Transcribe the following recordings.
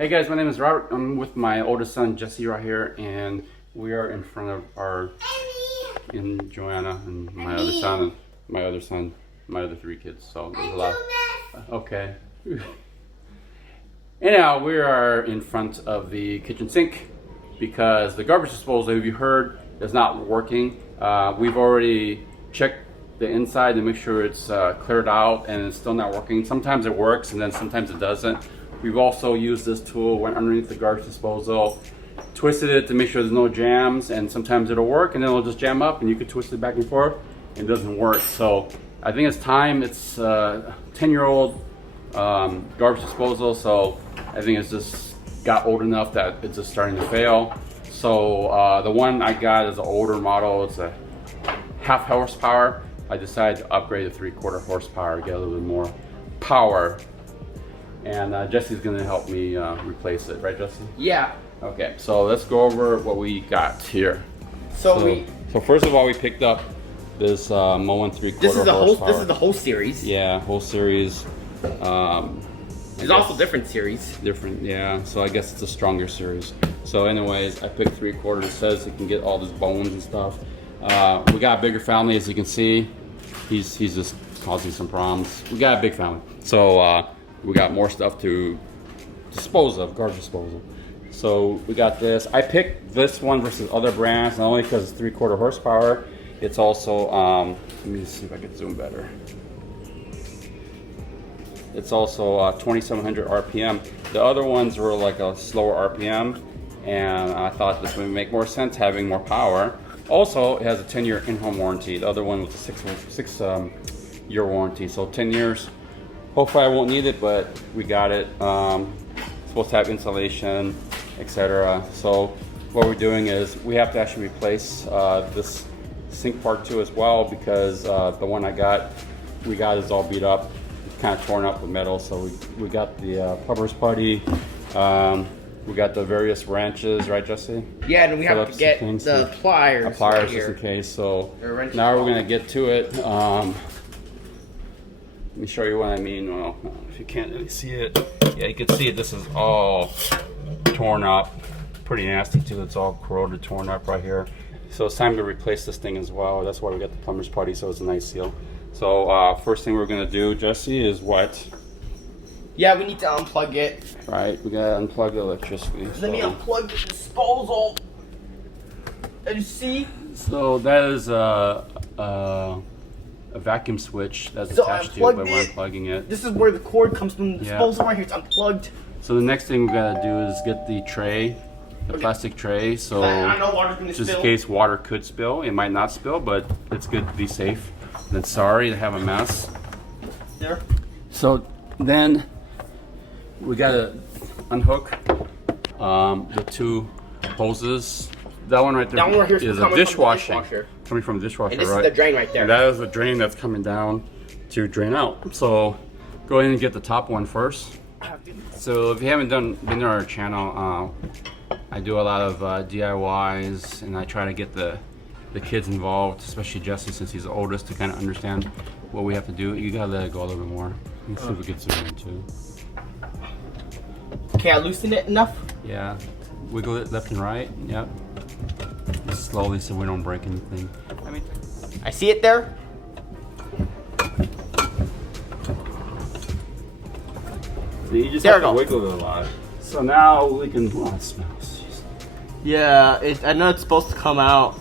Hey guys, my name is Robert. I'm with my oldest son Jesse right here, and we are in front of in Joanna and my other son, my other three kids. So there's a lot. Okay. Anyhow, we are in front of the kitchen sink because the garbage disposal, if you heard, is not working. We've already checked the inside to make sure it's cleared out, and it's still not working. Sometimes it works and then sometimes it doesn't. We've also used this tool, went underneath the garbage disposal, twisted it to make sure there's no jams, and sometimes it'll work and then it'll just jam up and you can twist it back and forth and it doesn't work. So I think it's time. It's a 10-year-old garbage disposal, so I think it's just got old enough that it's just starting to fail. So the one I got is an older model. It's a half horsepower. I decided to upgrade to 3/4 horsepower, get a little bit more power. And Jesse's gonna help me replace it, right, Jesse? Yeah. Okay, so let's go over what we got here. So first of all, we picked up this Moen 3/4 horsepower. This is the whole series. Yeah, whole series. There's also different series. Different, yeah. So I guess it's a stronger series. So anyways, I picked 3/4. It says it can get all these bones and stuff. We got a bigger family, as you can see. He's just causing some problems. We got a big family. So we got more stuff to dispose of, garbage disposal. So we got this. I picked this one versus other brands, not only because it's 3/4 horsepower, it's also, let me see if I can zoom better. It's also 2700 RPM. The other ones were like a slower RPM, and I thought this would make more sense having more power. Also, it has a 10-year in-home warranty. The other one was a six-year warranty, so 10 years. Hopefully I won't need it, but we got it. Supposed to have insulation, etc. So what we're doing is we have to actually replace this sink part too as well, because the one we got is all beat up. It's kind of torn up with metal. So we got the plumber's putty. We got the various wrenches, right, Jesse? Yeah, and we have to get the pliers. Pliers right just in case. So here. now we're gonna get to it. Let me show you what I mean. Well, if you can't really see it, yeah, you can see it. This is all torn up, pretty nasty too. It's all corroded, torn up right here. So it's time to replace this thing as well. That's why we got the plumber's putty, so it's a nice seal. So first thing we're gonna do, Jesse, is what? Yeah, we need to unplug it. Right, we gotta unplug the electricity. Let me unplug the disposal. And you see? So that is a vacuum switch that's attached to it, but we're unplugging it. This is where the cord comes from the disposal right here. It's unplugged. So the next thing we gotta do is get the tray, the plastic tray. So I know water's gonna just spill. in case water could spill, it might not spill, but it's good to be safe. And sorry to have a mess. There. So then we gotta unhook the two hoses. That one right there is a dishwashing. Coming from the dishwasher, and this right? is the drain right there. And that is the drain that's coming down to drain out. So go ahead and get the top one first. So if you haven't been to our channel, I do a lot of DIYs, and I try to get the kids involved, especially Jesse since he's the oldest, to kind of understand what we have to do. You gotta let it go a little bit more. Let's see if we get zoom in too. Okay, I loosen it enough? Yeah, wiggle it left and right. Yep. Just slowly so we don't break anything. I see it there. So you just have to wiggle it a lot. So now we can. Oh, it smells. Yeah, I know it's supposed to come out.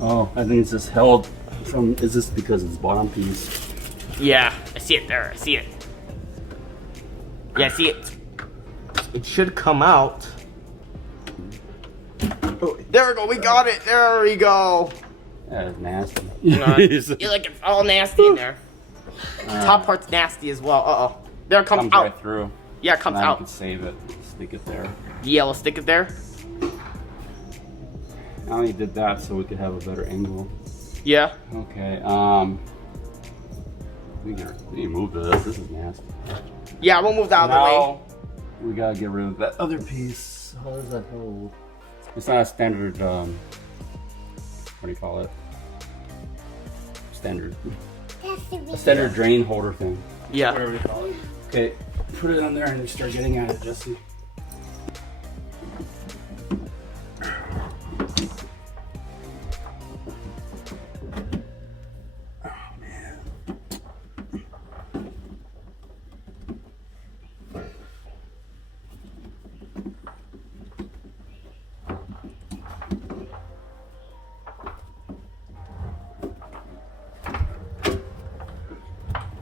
Oh, I think it's just held from. Is this because it's bottom piece? Yeah, I see it there. I see it. Yeah, I see it. It should come out. Oh, there we go. We got it. There we go. That is nasty. You're like it's all nasty in there. Top part's nasty as well. Uh-oh. There it comes out. Right through. Yeah, it comes now out. You can save it. Stick it there. Yeah, we'll stick it there. I only did that so we could have a better angle. Yeah. Okay. We can move this. This is nasty. Yeah, we'll move that out of the way. We gotta get rid of that other piece. How does that hold? It's not a standard. What do you call it? Standard. A standard drain holder thing. Yeah. Whatever you call it. Okay. put it on there and start getting at it, Jesse.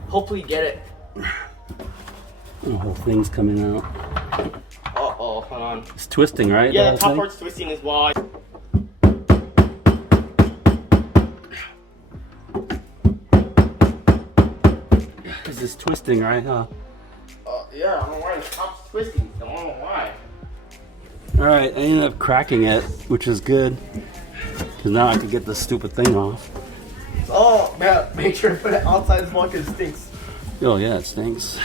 Hopefully get it. The whole thing's coming out. Uh-oh, hold on. It's twisting, right? Yeah, the top part's twisting as well. This is twisting, right? Huh? Yeah, I don't know why the top's twisting. I don't know why. Alright, I ended up cracking it, which is good. Because now I can get this stupid thing off. Oh, man, make sure to put it outside as well because it stinks. Oh yeah, it stinks.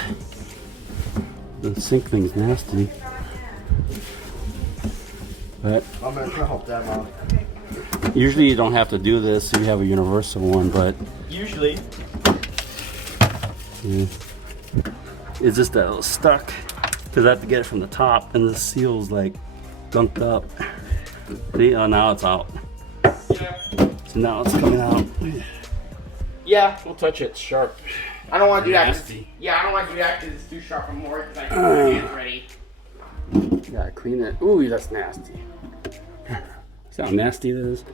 The sink thing's nasty. But I'm gonna try to help that out. usually you don't have to do this if you have a universal one, but Usually. yeah. It's just that it was stuck. Because I have to get it from the top and the seal's like gunked up. See, oh now it's out. Yeah. So now it's coming out. Yeah. We'll touch it, it's sharp. I don't want to do that. Nasty. Yeah, I don't want to do that because it's too sharp anymore because I can put my hands ready. Gotta clean it. Ooh, that's nasty. See how nasty it is?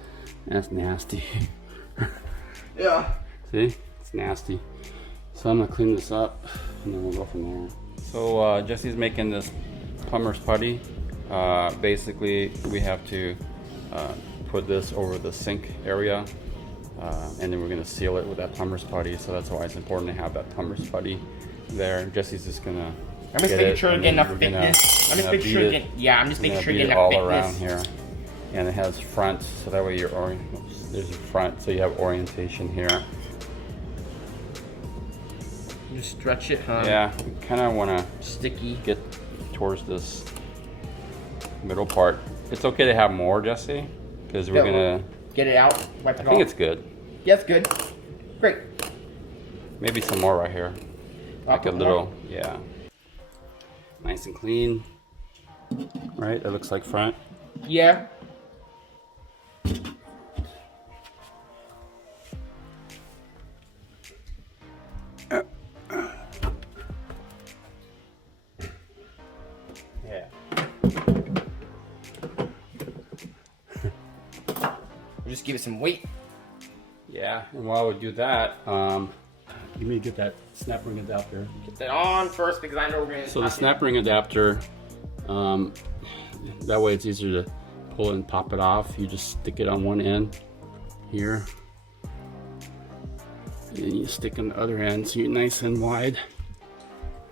That's nasty. Yeah. See? It's nasty. So I'm gonna clean this up and then we'll go from there. So Jesse's making this plumber's putty. Basically, we have to put this over the sink area. And then we're gonna seal it with that plumber's putty, so that's why it's important to have that plumber's putty there. Jesse's just gonna. I'm just making sure I get enough thickness. I'm just making sure I get. Yeah, I'm just making sure I get enough all thickness. around here, and it has front, so that way you're there's a front, so you have orientation here. Just stretch it, huh? Yeah, kind of want to Sticky. get towards this middle part. It's okay to have more, Jesse, because we're gonna. Get it out. Wipe it I think off. it's good. Yeah, it's good. Great. Maybe some more right here. Like a little, yeah. Nice and clean. Right? It looks like front. Yeah. Yeah. Just give it some weight. Yeah, and while we do that, let me get that snap ring adapter. Get that on first because I know we're gonna. So the snap ring adapter, that way it's easier to pull it and pop it off. You just stick it on one end here, and then you stick on the other end so you're nice and wide.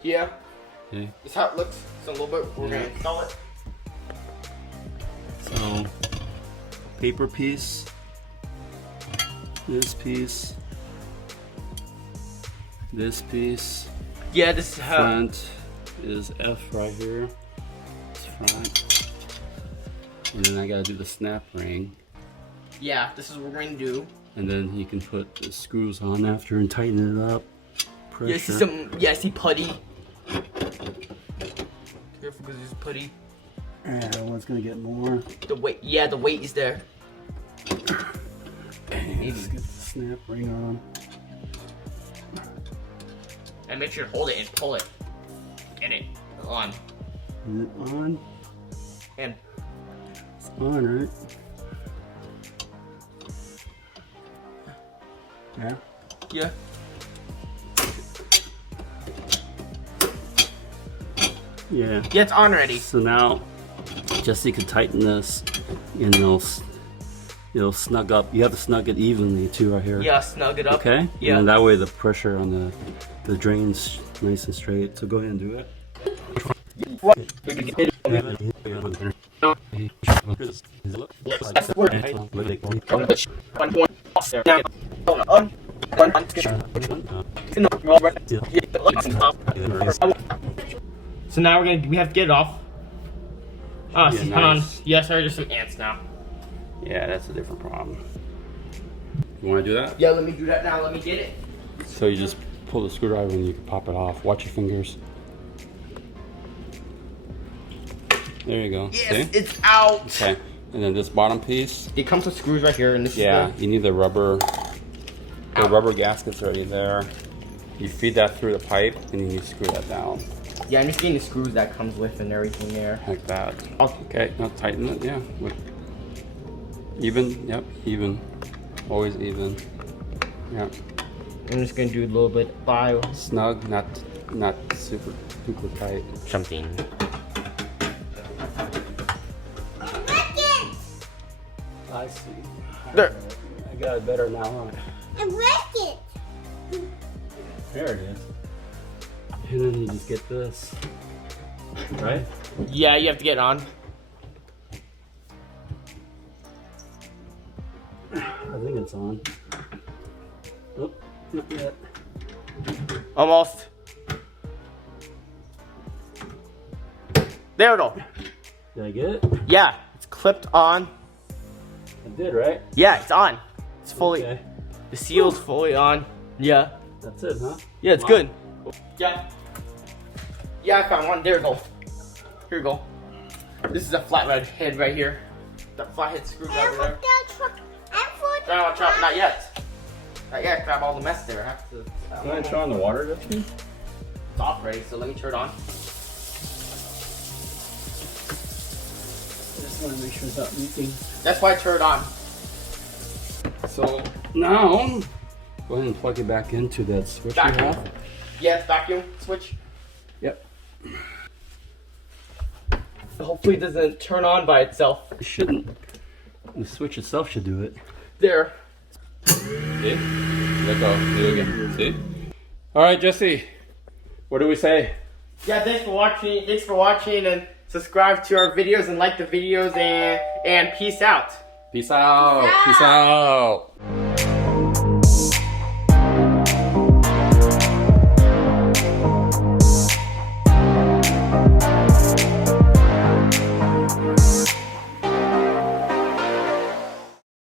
Yeah. Okay. This is how it looks. So a little bit. We're gonna install it. So paper piece, this piece, this piece. Yeah, this is how. Front is F right here. It's front. And then I gotta do the snap ring. Yeah, this is what we're gonna do. And then you can put the screws on after and tighten it up. Pressure. Yeah, see some. Yeah, see putty. Careful because there's putty. Yeah, one's gonna get more. The weight. Yeah, the weight is there. Let's get the snap ring on. And make sure to hold it and pull it. Get it on. Is it on? And It's on, right? Yeah. yeah. Yeah. Yeah, it's on already. So now, Jesse can tighten this, and it'll snug up. You have to snug it evenly too, right here. Yeah, snug it up. Okay. Yeah. And that way the pressure on the drain's nice and straight. So go ahead and do it. So now we have to get it off. Oh, Yeah, see, hold on. nice. Yes, there are just some ants now. Yeah, that's a different problem. You want to do that? Yeah, let me do that now. Let me get it. So you just pull the screwdriver and you can pop it off. Watch your fingers. There you go. Yes, See? it's out. Okay. And then this bottom piece. It comes with screws right here, and this Yeah, is you need the rubber. The rubber gasket's already there. You feed that through the pipe, and then you screw that down. Yeah, I'm just getting the screws that comes with and everything there. Like that. Okay, now tighten it. Yeah. Even. Yep. Even. Always even. Yep. I'm just gonna do a little bit by Snug, not super tight. something. I see. There. I got it better now. Huh? I wrecked it. There it is. And then you just get this, right? Yeah, you have to get on. I think it's on. Oh, not yet. Almost. There we go. Did I get it? Yeah, it's clipped on. I did, right? Yeah, it's on. It's fully. Okay. The seal's fully on. Yeah. That's it, huh? Yeah, it's Wow. good. Yeah. Yeah, I found one. There we go. Here we go. This is a flathead head right here. The flathead screwdriver there. No, not yet. Not yet. Grab all the mess there. I have to. Can I turn on the water, Justin? It's off already, so let me turn it on. I just want to make sure it's not leaking. That's why I turned it on. So now, go ahead and plug it back into that switch you Vacuum. have. Yes, vacuum switch. Yep. Hopefully it doesn't turn on by itself. It shouldn't. The switch itself should do it. There. See? Let go. Do it again. See? All right, Jesse. What do we say? Yeah, thanks for watching. Thanks for watching, and subscribe to our videos and like the videos, and peace out. Peace out. Peace out.